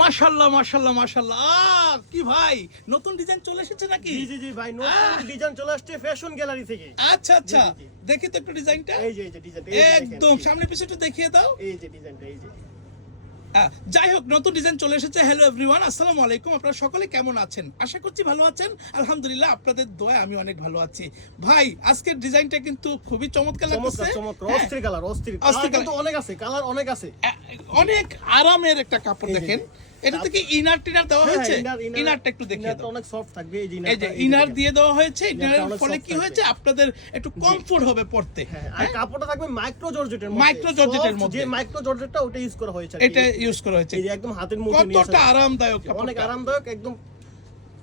মাশাআল্লাহ মাশাআল্লাহ মাশাআল্লাহ। কি ভাই নতুন ডিজাইন চলে এসেছে নাকি? জি জি জি ভাই, নতুন ডিজাইন চলে আসছে ফ্যাশন গ্যালারি থেকে। আচ্ছা আচ্ছা, দেখি তো একটু ডিজাইনটা। এই যে ডিজাইনটা একদম সামনে পিছনে একটু দেখিয়ে দাও। এই যে ডিজাইনটা, এই যে যাই হোক, নতুন ডিজাইন চলে এসেছে। হ্যালো এভরিওয়ান, আসসালামু আলাইকুম। আপনারা সকলে কেমন আছেন? আশা করছি ভালো আছেন। আলহামদুলিল্লাহ, আপনাদের দোয়ায় আমি অনেক ভালো আছি। ভাই আজকের ডিজাইনটা কিন্তু খুবই চমৎকার লাগছে। অস্থির কালার, অস্থির কিন্তু অনেক আছে, কালার অনেক আছে। অনেক আরামের একটা কাপড় দেখেন। এটা থেকে ইনার টিনার দেওয়া হয়েছে। ইনারটা একটু দেখিয়ে দাও। অনেক সফট থাকবে এই যে ইনার দিয়ে দেওয়া হয়েছে। ইনারের ফলে কি হয়েছে, আপনাদের একটু কমফোর্ট হবে পড়তে। আর কাপড়টা থাকবে মাইক্রো জর্জেটের মধ্যে। মাইক্রো জর্জেটের মধ্যে, যে মাইক্রো জর্জেটটা ওটা ইউজ করা হয়েছে। এটা ইউজ করা হয়েছে। এই যে একদম হাতের মুঠোয় নিয়ে কতটা আরামদায়ক, অনেক আরামদায়ক একদম।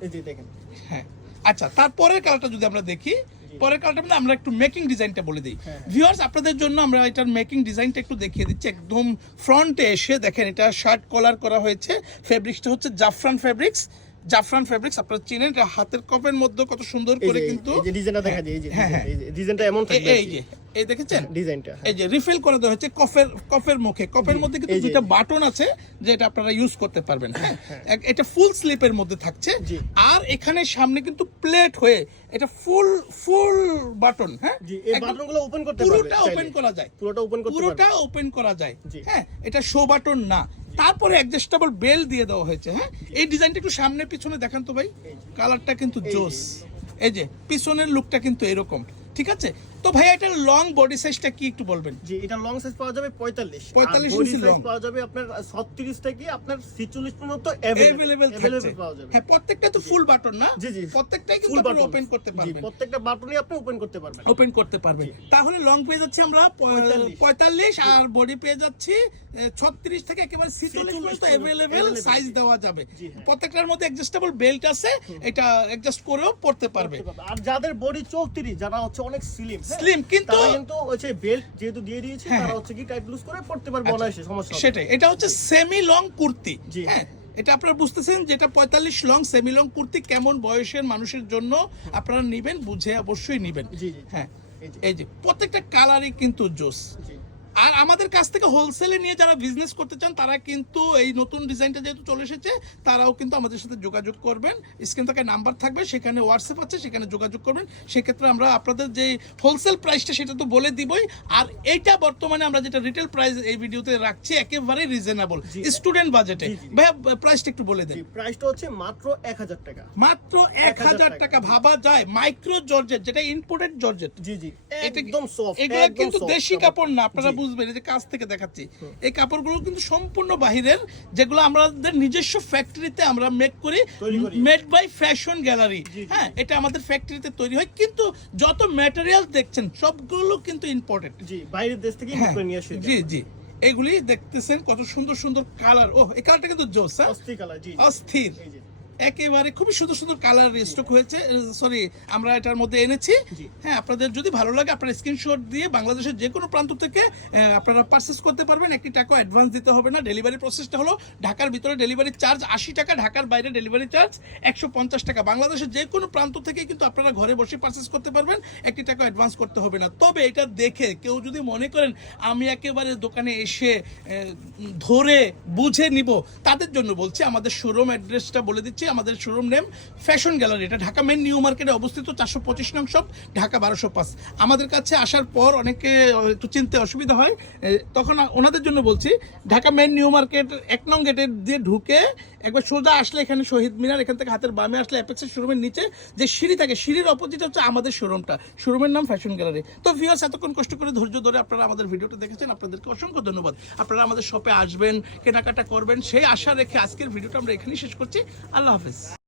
এই যে দেখেন। হ্যাঁ আচ্ছা, তারপরের কালারটা যদি আমরা দেখি, পরের কালারটা মানে আমরা একটু মেকিং ডিজাইনটা বলে দিই ভিউয়ার্স আপনাদের জন্য। আমরা এটার মেকিং ডিজাইনটা একটু দেখিয়ে দিচ্ছি। একদম ফ্রন্টে এসে দেখেন, এটা শার্ট কলার করা হয়েছে। ফেব্রিক্সটা হচ্ছে জাফরান ফেব্রিক্স। জাফরান ফেব্রিক্স আপনারা চিনেন। এটা হাতের কপের মধ্যে কত সুন্দর করে কিন্তু এই যে ডিজাইনটা দেখা যায়। এই যে ডিজাইনটা এমন থাকবে। এই যে এই দেখেছেন ডিজাইনটা, এই যে রিফিল করে দেওয়া হয়েছে কফের মুখে। কফের মধ্যে কিন্তু দুটো বাটন আছে যেটা আপনারা ইউজ করতে পারবেন। হ্যাঁ, এটা ফুল স্লিপের মধ্যে থাকছে। আর এখানে সামনে কিন্তু প্লেট হয়ে এটা ফুল বাটন। হ্যাঁ, এই বাটনগুলো ওপেন করতে পারবেন, পুরোটা ওপেন করা যায়, পুরোটা ওপেন করা যায়। হ্যাঁ, এটা শো বাটন না। তারপরে অ্যাডজাস্টেবল বেল দিয়ে দেওয়া হয়েছে। হ্যাঁ, এই ডিজাইনটা একটু সামনে পিছনে দেখান তো ভাই। কালারটা কিন্তু জোস। এই যে পিছনের লুকটা কিন্তু এরকম, ঠিক আছে। তো ভাই এটা লং বডি সাইজটা কি একটু বলবেন? জি, এটা লং সাইজ পাওয়া যাবে 45 ইঞ্চি লং পাওয়া যাবে আপনার 36 থেকে আপনার 46 পর্যন্ত अवेलेबल পাওয়া যাবে। হ্যাঁ, প্রত্যেকটা তো ফুল বাটন না? জি জি, প্রত্যেকটাই কিন্তু আপনি ওপেন করতে পারবেন। প্রত্যেকটা বাটনই আপনি ওপেন করতে পারবেন। তাহলে লং পেয়ে যাচ্ছি আমরা 45 আর বডি পেয়ে যাচ্ছি 36 থেকে একেবারে 46 পর্যন্ত अवेलेबल সাইজ দেওয়া যাবে। প্রত্যেকটার মধ্যে অ্যাডজাস্টেবল বেল্ট আছে, এটা অ্যাডজাস্ট করেও পড়তে পারবে। আর যাদের বডি 34, যারা হচ্ছে অনেক স্লিম কিন্তু হচ্ছে বেল্ট যেহেতু দিয়ে দিয়েছে, তারা হচ্ছে কি টাইট লুজ করে পড়তে পারবে অনায়াসে, সমস্যা হবে। সেটাই, এটা হচ্ছে সেমি লং কুর্তি। হ্যাঁ, এটা আপনারা বুঝতেছেন যেটা 45 লং সেমি লং কুর্তি কেমন বয়সের মানুষের জন্য আপনারা নেবেন, বুঝে অবশ্যই নেবেন। হ্যাঁ, এই যে প্রত্যেকটা কালারই কিন্তু জোস। আর আমাদের কাছ থেকে হোলসেলে নিয়ে যারা বিজনেস করতে চান তারা কিন্তু এই নতুন ডিজাইনটা যেহেতু চলে এসেছে, তারাও কিন্তু আমাদের সাথে যোগাযোগ করবেন। স্ক্রিন থেকে নাম্বার থাকবে, সেখানে হোয়াটসঅ্যাপ আছে, সেখানে যোগাযোগ করবেন। সেক্ষেত্রে আমরা আপনাদের যে হোলসেল প্রাইসটা সেটা তো বলে দিবই। আর এইটা বর্তমানে আমরা যেটা রিটেল প্রাইস এই ভিডিওতে রাখছি একেবারে রিজনেবল স্টুডেন্ট বাজেটে। ভাই প্রাইসটা একটু বলে দেন। প্রাইসটা হচ্ছে মাত্র 1000 টাকা। মাত্র 1000 টাকা। ভাবা যায় মাইক্রো জর্জেট, যেটা ইম্পোর্টেড জর্জেট। জি জি, একদম সফট। এগুলো কিন্তু দেশি কাপড় না, আপনারা বুঝবেন। এই যে কাছ থেকে দেখাচ্ছি, এই কাপড়গুলো কিন্তু সম্পূর্ণ বাহিরের, যেগুলো আমাদের নিজস্ব ফ্যাক্টরিতে আমরা মেক করি, মেড বাই ফ্যাশন গ্যালারি। হ্যাঁ, এটা আমাদের ফ্যাক্টরিতে তৈরি হয়, কিন্তু যত ম্যাটেরিয়াল দেখছেন সবগুলো কিন্তু ইম্পোর্টেড। জি, বাইরের দেশ থেকে ইম্পোর্ট করে নিয়ে আসে। জি জি, এগুলি দেখতেছেন কত সুন্দর সুন্দর কালার। ও, এই কালারটা কিন্তু জোস। হ্যাঁ, অস্থির কালার। জি, অস্থির। একেবারে খুবই সুন্দর সুন্দর কালার স্টক হয়েছে। সরি, আমরা এটার মধ্যে এনেছি। হ্যাঁ, আপনাদের যদি ভালো লাগে আপনারা স্ক্রিনশট দিয়ে বাংলাদেশের যে কোনো প্রান্ত থেকে আপনারা পারচেস করতে পারবেন। একটি টাকা অ্যাডভান্স দিতে হবে না। ডেলিভারি প্রসেসটা হলো ঢাকার ভিতরে ডেলিভারি চার্জ 80 টাকা, ঢাকার বাইরে ডেলিভারি চার্জ 150 টাকা। বাংলাদেশের যে কোনো প্রান্ত থেকে কিন্তু আপনারা ঘরে বসে পারচেস করতে পারবেন, একটি টাকা অ্যাডভান্স করতে হবে না। তবে এটা দেখে কেউ যদি মনে করেন আমি একেবারে দোকানে এসে ধরে বুঝে নিব, তাদের জন্য বলছি আমাদের শোরুম অ্যাড্রেসটা বলে দিচ্ছি। আমাদের শোরুম নেম ফ্যাশন গ্যালারি। এটা ঢাকা মেন নিউ মার্কেটে অবস্থিত, 425 নং শপ, ঢাকা 1205। আমাদের কাছে আসার পর অনেকে একটু চিনতে অসুবিধা হয়, তখন ওনাদের জন্য বলছি ঢাকা মেন নিউ মার্কেট 1 নং গেটে দিয়ে ঢুকে একবার সোজা আসলে এখানে শহীদ মিনার, এখান থেকে হাতের বামে আসলে অ্যাপেক্সের শোরুমের নিচে যে সিঁড়ি থাকে, সিঁড়ির অপোজিট হচ্ছে আমাদের শোরুমটা। শোরুমের নাম ফ্যাশন গ্যালারি। তো ভিউয়ার্স, এতক্ষণ কষ্ট করে ধৈর্য ধরে আপনারা আমাদের ভিডিওটা দেখেছেন, আপনাদেরকে অসংখ্য ধন্যবাদ। আপনারা আমাদের শপে আসবেন, কেনাকাটা করবেন, সেই আশা রেখে আজকের ভিডিওটা আমরা এখানেই শেষ করছি। আল্লাহ হাফেজ।